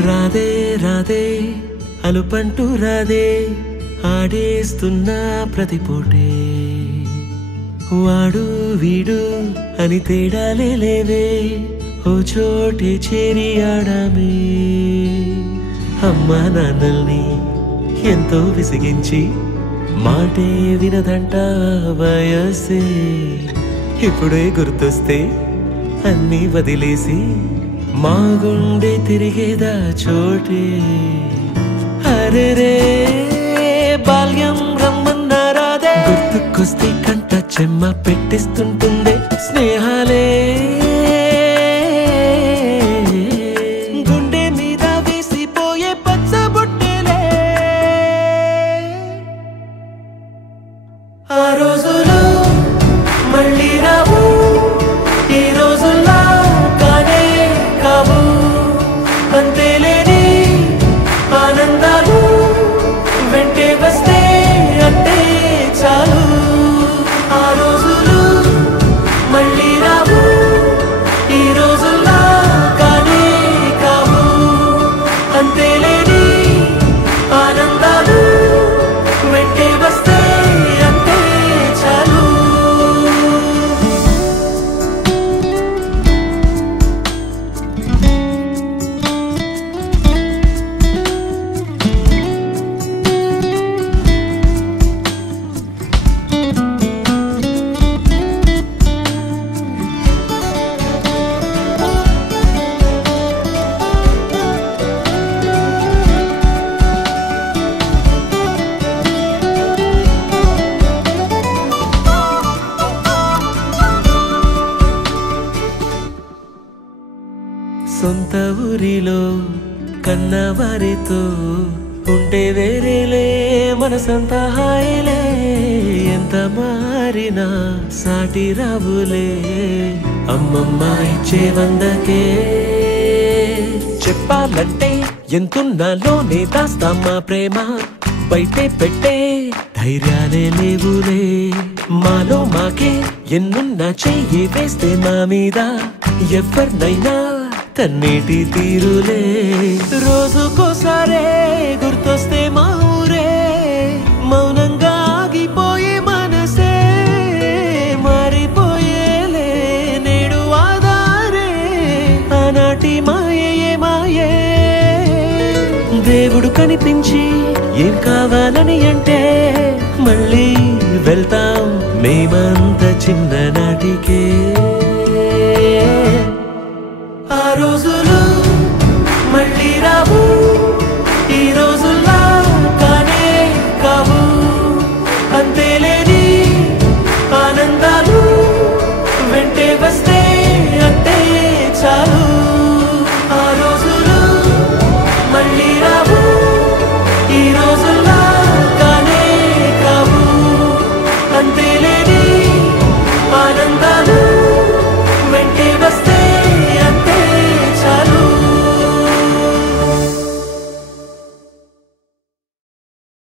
రాదే రాదే అలుపంటూ రాదే ఆడేస్తున్నా ప్రతి పూటే వాడు వీడు అని తేడాలే లేవే ఓ చోటే చేరి ఆడామే అమ్మా నాన్నల్ని ఎంతో విసిగించి మాటే వినదంట వయసే ఇప్పుడే గుర్తొస్తే అన్నీ వదిలేసి మా గుండె తిరిగేదా చోటే అరే రే బాల్యం రమ్మన్నారాదే గుర్తుకొస్తే కంట చెమ్మ పెట్టిస్తుంటుందే స్నేహాలే గుండె మీద వేసిపోయే పచ్చబొట్టెలే ఆ రోజులు మళ్ళీ రావు ఈ రోజుల్లో కానే కావు అంతేలేని ఆనందాలు వెంటే వస్తే అంటే చాలు ఆ రోజులు మళ్ళీ రావు ఈ రోజుల్లో కానే కావు అంతేలేని ఆనందాలు వెంటే వస్తే అంటే చాలు సొంత ఊరిలో కన్నవారితో ఉంటే వేరేలే మనసంతా హాయిలే ఎంత మారినా సాటి రావులే అమ్మమ్మ ఇచ్చే వందకే చెప్పాలంటే ఎంతున్నాలోనే దాస్తామా ప్రేమ బయటే పెట్టే ధైర్యాలే లేవులే మాలో మాకే ఎన్నున్నా చెయ్యి వేస్తే మా మీద ఎవరినైనా తన్నేటి తీరులే రోజుకోసారే గుర్తొస్తే మా ఊరే మౌనంగా ఆగిపోయే మనసే మారిపోయేలే నేడు ఆధారే ఆనాటి మాయే మాయే దేవుడు కనిపించి ఏం కావాలని అంటే మళ్ళీ వెళ్తాం మేమంత చిన్ననాటికే ఆ రోజులు మళ్ళీ రావు